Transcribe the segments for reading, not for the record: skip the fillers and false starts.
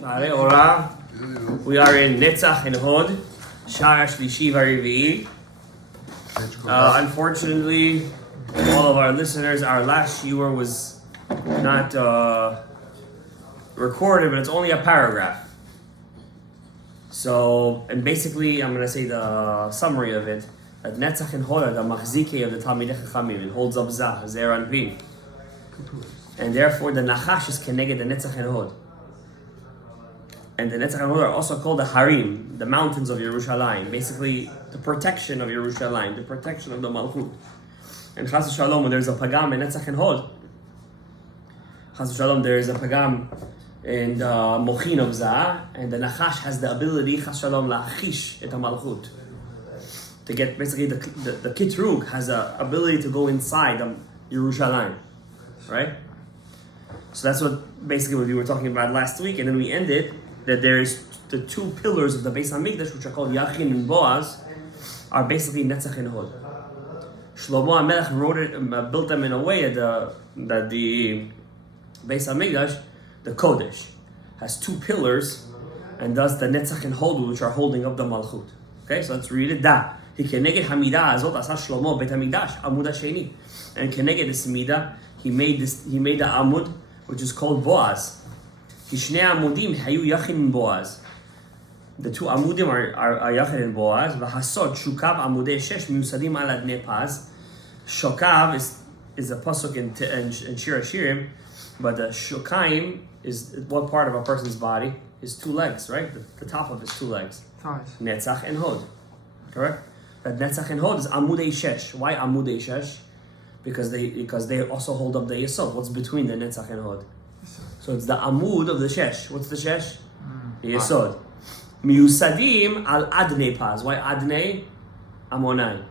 Sharei, Orah. We are in Netzach and Hod, Shar Shlishi Varivi. Unfortunately, all of our listeners, our last shiur was not recorded, but it's only a paragraph. So, and basically, I'm going to say the summary of it. That Netzach and Hod are the machzike of the Talmidei Chachamim. It holds up Zah, Zer and Pin. And therefore, the Nachash is keneged the Netzach and Hod. And the Netzach and Hod are also called the Harim, the mountains of Yerushalayim. Basically, the protection of Yerushalayim, the protection of the Malchut. And Chas Shalom, when there's a pagam in Netzach and Hod, Chas Shalom, there is a pagam in the Mochin of Zah, and the Nachash has the ability, Chas Shalom, la'achish et Malchut. To get, basically, the Kitrug has the ability to go inside Yerushalayim. Right? So that's what we were talking about last week, and then we ended that there's the two pillars of the Beis HaMikdash, which are called Yachin and Boaz, are basically Netzach and Hod. Shlomo HaMelech built them in a way that the Beis HaMikdash, the Kodesh, has two pillars, and thus the Netzach and Hod, which are holding up the Malchut. Okay, so let's read it. Da. Hikeneged Hamidah Azot Asa Shlomo Beit HaMikdash Amud HaSheni. And Keneged this Midah, he made the Amud, which is called Boaz. Hishnei Amudim Hayu Yachin and Boaz. The two Amudim are Yachin and Boaz. V'hasod Shukav Amudei Shesh Miusadim Al Adnei Paz. Shokav is a pasuk in Shir HaShirim, but the Shokaim is what part of a person's body? His two legs, right? The top of his two legs. Netzach and Hod. Correct? That Netzach and Hod is Amudei Shesh. Why Amudei Shesh? Because they also hold up the Yesod. What's between the Netzach and Hod? So it's the Amud of the Shesh. What's the Shesh? The Yesod. Miusadim al Adnei Paz. Why Adnei? Amonai.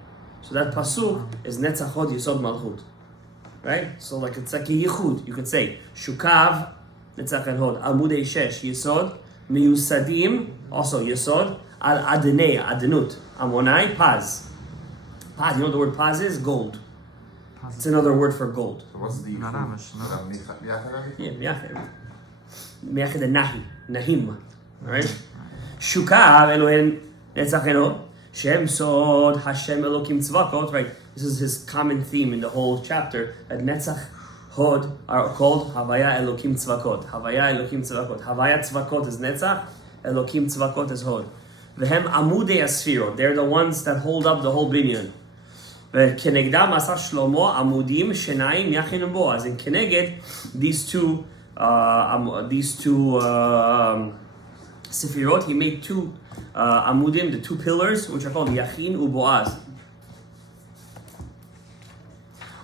So that pasuk is Netzach Hod Yesod Malchut. Right? So it's like a Yichud. You could say Shukav, Netzach and Hod. Amudei Shesh, Yesod. Miusadim, also Yesod. Al Adnei, Adnut. Amonai, Paz. Paz, you know what the word Paz is? Gold. It's another word for gold. So what's the Miyached and Nahi. Nahim. Right? Shukav Elohim Netzach and Hod. Shem Sod Hashem Elokim Tzvakot. Right? This is his common theme in the whole chapter. That Netzach Hod are called Havaya Elokim Tzvakot. Havaya Elokim Tzvakot. Havaya Tzvakot is Netzach. Elokim Tzvakot is Hod. Vehem Amudei Asfirot. They're the ones that hold up the whole binyan. וכנגדם עשה שלמה עמודים שניים יחין ובועז. And כנגד these two sefirot, he made two amudim, the two pillars, which are called Yachin uBoaz.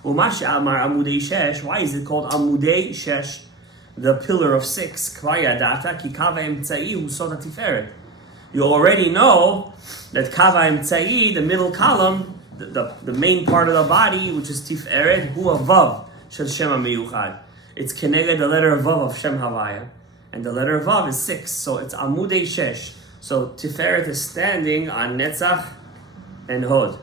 ומה שאמר עמודי שש, why is it called עמודי שש, the pillar of six? כבר ידעת כי קו האמצעי הוא סוד התפארת. You already know that קו האמצעי, the middle column, the main part of the body, which is Tiferet, hu Vav shel Shem HaMeyuchad. It's keneged the letter Vav of Shem Havaya, and the letter Vav is 6, so it's Amudei Shesh. So Tiferet is standing on Netzach and Hod.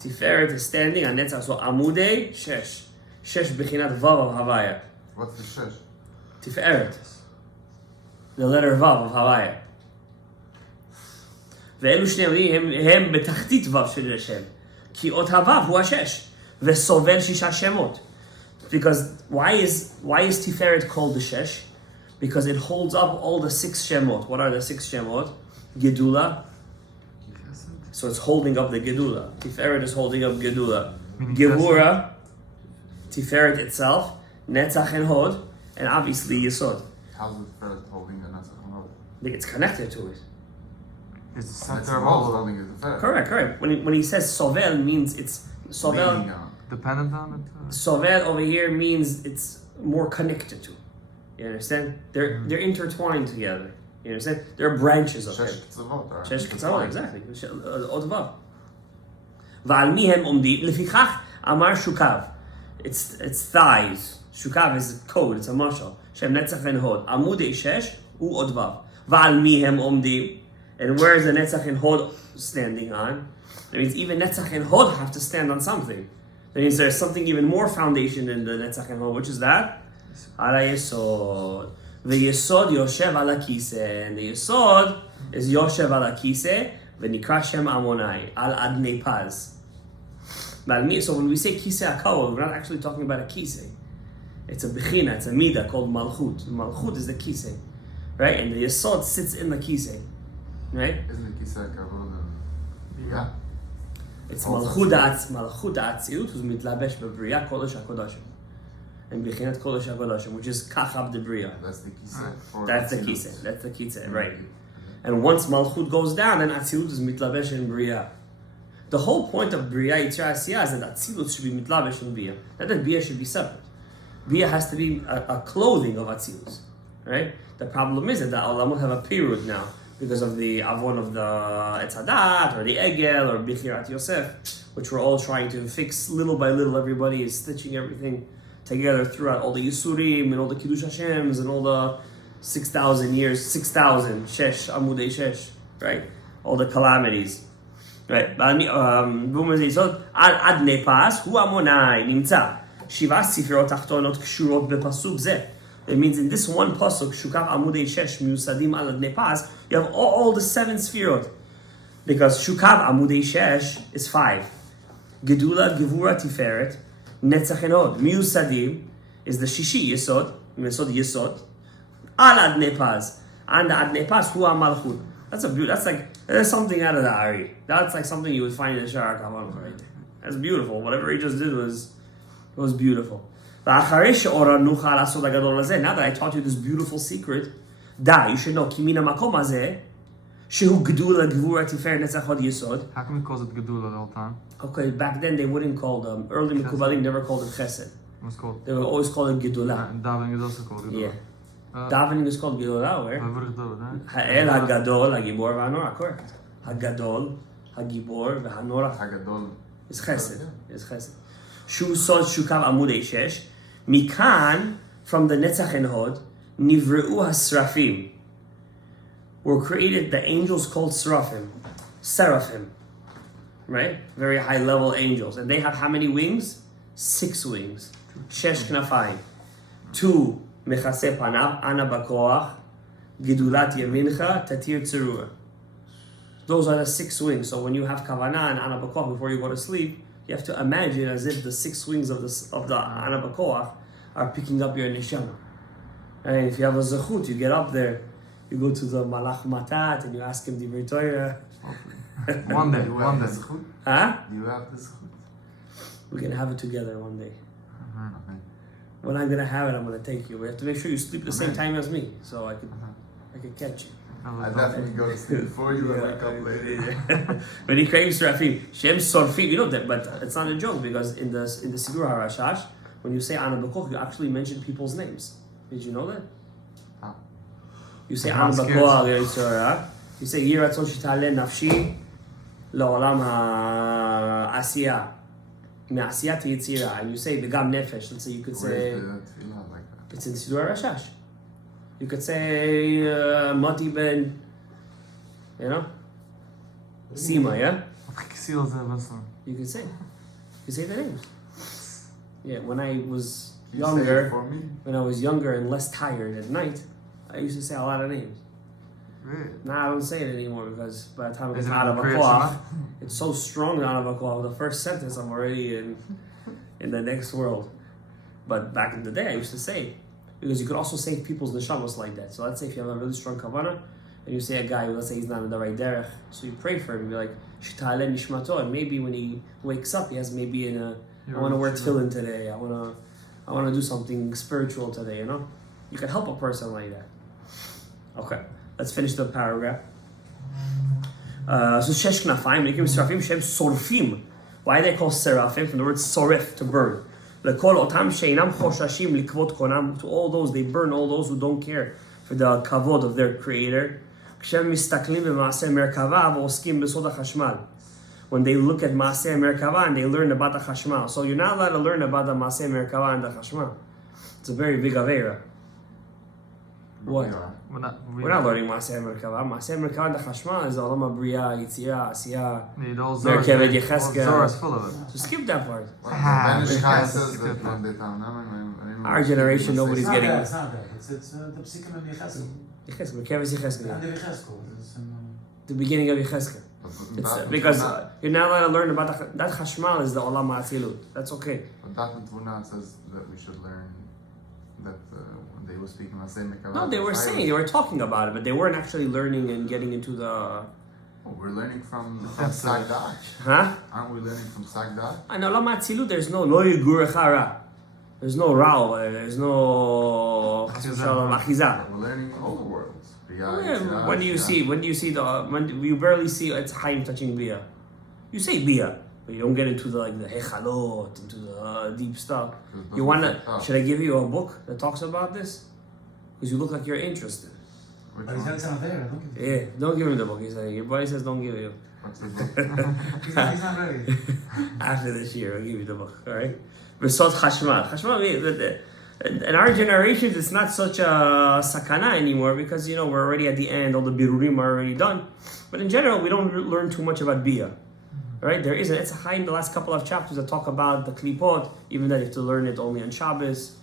Tiferet is standing on Netzach, so Amudei Shesh. Shesh bechinat Vav of Havaya. What's the Shesh? Tiferet. The letter Vav of Havaya. ואלו שני הם בתחתית Vav של השם. כי אות הוו הוא השש, וסובל 6 שמות. Because why is Tiferet called the shesh? Because it holds up all the 6 shemot. What are the 6 shemot? Gedula. So it's holding up the Gedula. Tiferet is holding up Gedula. Gevura, Tiferet itself, Netzach and Hod, and obviously Yesod. How's the Tiferet holding the Netzach and Hod? It's connected to it. It's the center of all holding the Tiferet. Correct. When he says sovel, means it's sovel. Dependent on it. Sovel over here means it's more connected to. You understand? They're intertwined together. You understand? They're branches of Shesh him. Kitzavot, right? Shesh Kitzavot, exactly. Od Vav. ועל מי הם עומדים? לפיכך אמר שוקב. It's thighs. שוקב is code, it's a mashal. שהם נצח ונהוד. עמודי שש הוא עוד Vav. ועל מי הם עומדים? And where is the Netzach and Hod standing on? That means even Netzach and Hod have to stand on something. That means there's something even more foundation in the Netzach and Hod, which is that? Ala Yesod. ויסוד יושב על הכיסא. And the יסוד is יושב על הכיסא, ונקרא שם עמוני, על אדני פז. So when we say kisei hakavod, we're not actually talking about a kisei. It's a bechina, it's a midah called malchut. Malchut is the kisei, right? And the yesod sits in the kisei, right? Isn't the kisei hakavod? Yeah. It's malchut ha'atzilut, who's mitlabesh b'briya kodesh hakodashim. And bechinat kodesh hakodashim, which is kachab de briya. That's the kisei. That's the kisei. That's the kisei, right? And once malchut goes down, then atzilut is mitlabesh in briya. The whole point of Bria Yitzhak Asiyah is that Atzilut should be mitlabesh in Bia. Not that Bia should be separate. Bia has to be a clothing of Atzilus, right? The problem is that the Olam will have a period now because of the Avon of the Etz Hadat or the Egel or Bichirat Yosef, which we're all trying to fix little by little. Everybody is stitching everything together throughout all the Yisurim and all the Kiddush Hashems and all the 6,000 years, 6,000, Shesh, Amudei Shesh, right? All the calamities. Right, עד נפס הוא המונאי נמצא 7 ספירות תחתונות קשורות בפסוק זה. It means in this one pasuk שוקף עמודי 6 מיוסדים על עד נפס, you have all the 7 ספירות, because שוקף עמודי 6 is 5, גדולה גבורה תפארת נצח הוד, מיוסדים is the שישי יסוד, יסוד על עד נפס, and עד נפס הוא המלכות. That's like there's something out of the Ari. That's like something you would find in the Shara Kavanah right there. That's beautiful. Whatever he just did was beautiful. Now that I taught you this beautiful secret, you should know Kimina Makom Hazeh, Shehu Gedula Gevura Tifer Netzach Hod Yesod. How come he calls it Gedula the whole time? Okay, back then they wouldn't call them. Early Mekubalim never called it Chesed. What's called? They would always call it Gedula. And davening is also called Gedula. Yeah. Davening is called Gedula, where? Ha'el HaGadol, HaGibor, VaHaNorah, correct. HaGadol, HaGibor, VaHaNorah. HaGadol. It's Chesed. It's Chesed. Shu Sod Shukav Amudei Shesh. Mikan, from the Netzach and Hod, Nivreu HaSrafim. Were created the angels called Seraphim. Right? Very high level angels. And they have how many wings? 6 wings. Shesh Knafayim. 2 Mechase Panav, Ana Bakoach, Gidulat Yemincha, Tatir Tzerua. Those are the 6 wings. So when you have Kavanah and Ana Bakoach before you go to sleep, you have to imagine as if the 6 wings of the Ana Bakoach are picking up your neshama. And if you have a zechut, you get up there, you go to the Malach Matat and you ask him Divrei Torah. One day. Huh? Do You have this. We're gonna have it together one day. Okay. When I'm gonna have it, I'm gonna take you. We have to make sure you sleep the same time as me, so I could catch you. I definitely go to sleep before you and wake up later. When he craves Rafim, Shem Sorfim, you know that, but it's not a joke because in the Sidur HaRashash, when you say Ana Bakoch, you actually mention people's names. Did you know that? How? You say Ana Bakoch, you say Yiratzon Shitale Nafshi La'olam HaAsiyah. Me'asiyat Yitzira, and you say Begam Nefesh. Let's say you could say it's in Sidur HaRashash. You could say Mati Ben, Sima, yeah? You could say the names. Yeah, when I was younger, and less tired at night, I used to say a lot of names. Really? Now I don't say it anymore because by the time I get Is it out of in a Kriya koach, Shema? it's so strong out of a koach. The first sentence I'm already in the next world. But back in the day I used to say, because you could also save people's neshamos like that. So let's say if you have a really strong kavanah and you say a guy, let's say he's not in the right derech, so you pray for him and be like, Shita'aleh nishmato, and maybe when he wakes up he has maybe I want to wear tefillin today, I want to do something spiritual today, You can help a person like that. Okay. Let's finish the paragraph. So Shesh Knafayim, Nikim Seraphim, Shem Sorfim. Why are they called Seraphim? From the word Soref, to burn. Lekol Otam Sheinam Choshashim Likvot Konam. To all those, they burn all those who don't care for the kavod of their creator. Kshem Mistaklim B'Maaseh Merkava V'Oskim B'Sod HaChashmal. When they look at Maaseh Merkava and they learn about the Chashmal. So you're not allowed to learn about the Maaseh Merkava and the Chashmal. It's a very big avera. What? We're not learning Maaseh Merkava. Maaseh Merkava and the Chashmal is Olam HaBriya, Yitzira, Asiyah, Merkevet, Yecheskel. Zohar is full of it. So skip that part. Spanish guy says that from the town. Our generation, nobody's getting it. It's not that. It's the Psikim of Yecheskel. Yecheskel, Kevis Yecheskel. And the Yecheskel. The beginning of Yecheskel. It's because you're not allowed to learn about that Chashmal is the Olam HaAtzilut. That's okay. But that Tvuna says that we should learn that when they were speaking about saying No, they were saying, they were talking about it, but they weren't actually learning and getting into the... Oh, we're learning from Sagdat. Huh? Aren't we learning from Sagdat? In Olam HaAtzilut, there's no Lo Yigurecha Ra. There's no Ra, there's no Achiza. We're learning all the worlds. When do you see when you barely see it's Chaim touching Bia? You say Bia, but you don't get into the Hechalot, into the deep stuff. You wanna? Should I give you a book that talks about this? Because you look like you're interested. But he's not there. Yeah, don't give him the book. He's saying your buddy says don't give it you. What's the book? He's not ready. After this year, I'll give you the book. All right. Besot Chashmal. Chashmal. In our generations, it's not such a sakana anymore because, we're already at the end, all the birurim are already done. But in general, we don't learn too much about bia. Right? There is it's a high in the last couple of chapters that talk about the klipot, even that you have to learn it only on Shabbos.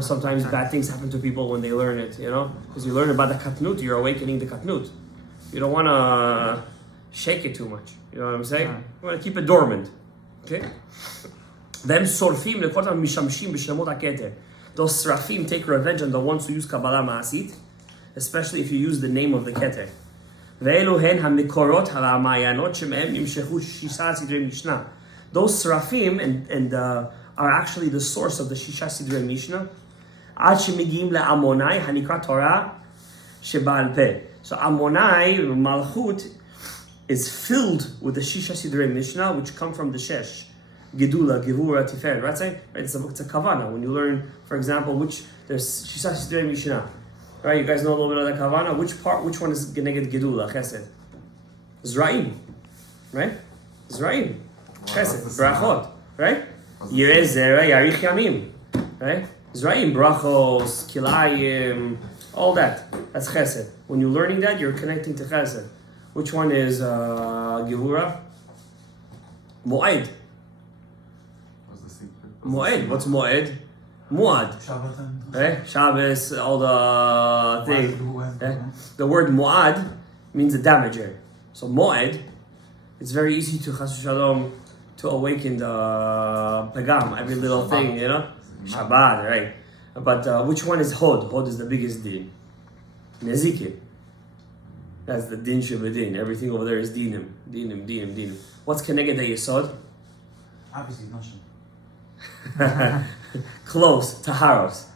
Sometimes bad things happen to people when they learn it, because you learn about the katnut, you're awakening the katnut. You don't want to shake it too much. You know what I'm saying? You want to keep it dormant. Okay? Them sorfim lekotam mishamshim b'shlemot haketer. Those serafim take revenge on the ones who use Kabbalah Ma'asit, especially if you use the name of the keter. Ve'elu hen hamikorot ha'mayanot shemehem nimshechu shisha sidrei mishnah. Those serafim and are actually the source of the shisha sidrei mishnah. Ad shemigim le'amonai hanikra Torah sheba'al peh. So Amonai Malchut is filled with the shisha sidrei mishnah, which come from the shesh. Gedula, Gevura, Tiferet, right? It's a kavana. When you learn, for example, there's Shisha Sidrei Mishnah, right? You guys know a little bit of the kavana. Which one is Geneged Gedula, Chesed? Zra'im, right? Zra'im, Chesed, Brachot, right? Yireh Zera, Yarich Yamim, right? Zra'im, Brachos, Kilayim, all that. That's Chesed. When you're learning that, you're connecting to Chesed. Which one is Gevura? Mo'ed. Moed, what's Moed? Muad. Right? Shabbos, all the things. The word Muad means a damager. So Moed, it's very easy to Chas Shalom to awaken the Pagam, every little thing, Shabbat, right? But which one is Hod? Hod is the biggest din. Nezikin. That's the din shebedin. Everything over there is dinim. Dinim. What's connected to Yesod? Obviously, Noshim. Close, Taharos.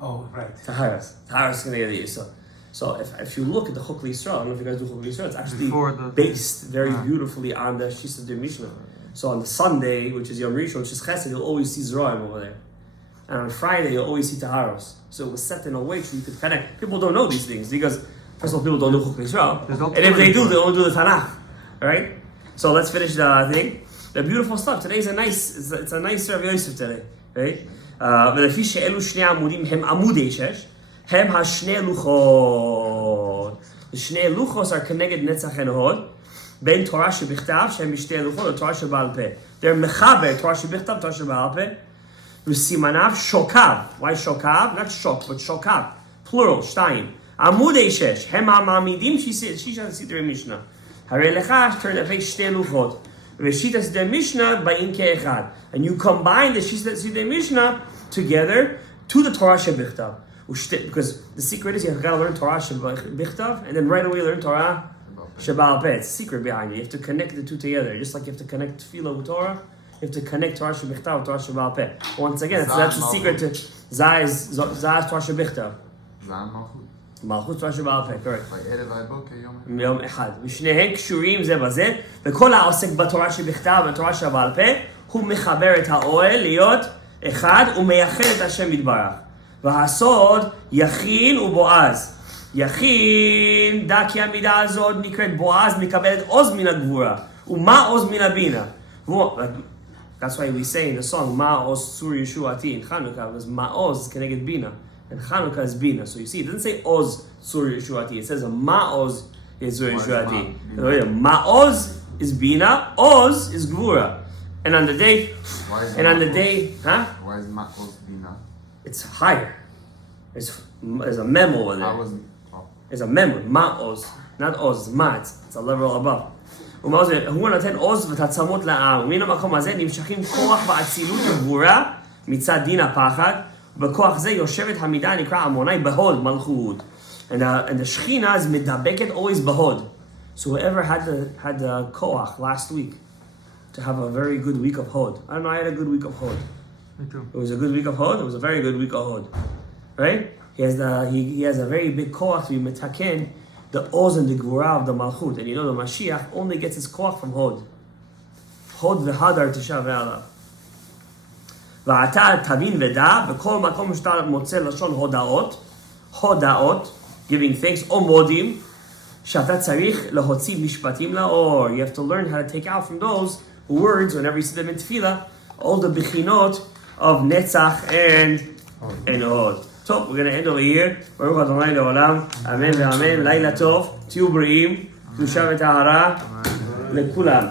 Oh, right. Taharos is going to get the Yisod. So if you look at the Chukli Yisrael, I don't know if you guys do Chukli Yisrael, it's actually based very beautifully on the Shisa de Mishnah. So on the Sunday, which is Yom Rishon, which is Chesed, you'll always see Zeraim over there. And on Friday, you'll always see Taharos. So it was set in a way so you could connect. People don't know these things because, first of all, people don't do Chukli Yisrael. And if they do, they only do the Tanakh. Right? So let's finish the thing. The beautiful stuff. Today's it's a nice Rav Yosef today, right? ולפי שאלו שני עמודים הם עמודי שש, הם השני לוחות. שני לוחות are כנגד נצח ונהוד, בין תורה שבכתב, שהם בשתי לוחות, לתורה שבעל פה. they're מחבר, תורה שבכתב, תורה שבעל פה, וסימניו שוקב. why שוקב? not שוק, but שוקב. plural, שתיים. עמודי שש, הם המעמידים שישה סדרי משנה. הרי לך תרדפי שתי לוחות. Veshita Sidei Mishnah ba'in ke'echad, and you combine the Shita Sidei Mishnah together to the Torah Shebichtav. Because the secret is you've got to learn Torah Shebichtav, and then right away learn Torah Sheba'al Peh. It's the secret behind it. You have to connect the two together, just like you have to connect Tefillah with Torah. You have to connect Torah Shebichtav with Torah Sheba'al Peh. Once again, that's the secret to Zah is Torah Shebichtav. מלכות תורה שבעל פה, correct. מיום אחד. ושניהם קשורים זה בזה, וכל העוסק בתורה שבכתב ובתורה שבעל פה, הוא מחבר את האוהל להיות אחד ומייחד את השם יתברך. והסוד יכין ובועז. יכין, דע כי המידה הזאת נקראת בועז, מקבלת עוז מן הגבורה. ומה עוז מן הבינה? That's why we say in the song, מה עוז צור ישועתי in Chanukah, because מה עוז כנגד בינה. And Chanukah is Bina. So you see, it doesn't say Oz Sur Yeshuati. It says Ma'oz is Sur Yeshuati. Ma'oz is Bina. Oz is Gvura. And on the day, Why is Ma'oz Ma'oz Bina? it's higher. There's a mem over I there. wasn't. Oh. There's a mem, ma'oz, not oz, ma'at. It's a level above. הוא נותן עוז ותעצמות לעם, ומן המקום הזה נמשכים כוח ואצילות וגבורה מצד דין הפחד, ובכוח זה יושבת המידה הנקרא עמוני בהוד מלכות. And the Shekhinah is medabeket always bahod. So whoever had the koach last week to have a very good week of hod. I don't know, I had a good week of hod. Me too. It was a good week of hod. It was a very good week of hod, right? He has a very big koach to be metaken the oz and the gvura of the malchut. And you know the Mashiach only gets his koach from hod. Hod v'hadar tisha ve'alav. ועתה תבין ודע, בכל מקום שאתה מוצא לשון הודאות, giving thanks, או מודים, שאתה צריך להוציא משפטים לאור. You have to learn how to take out from those words, whenever you see them in tefillah, all the bechinot of netzach and hod. טוב, we're going to end over here. ברוך ה' לעולם, אמן ואמן, לילה טוב, תהיו בריאים, קדושה וטהרה לכולם.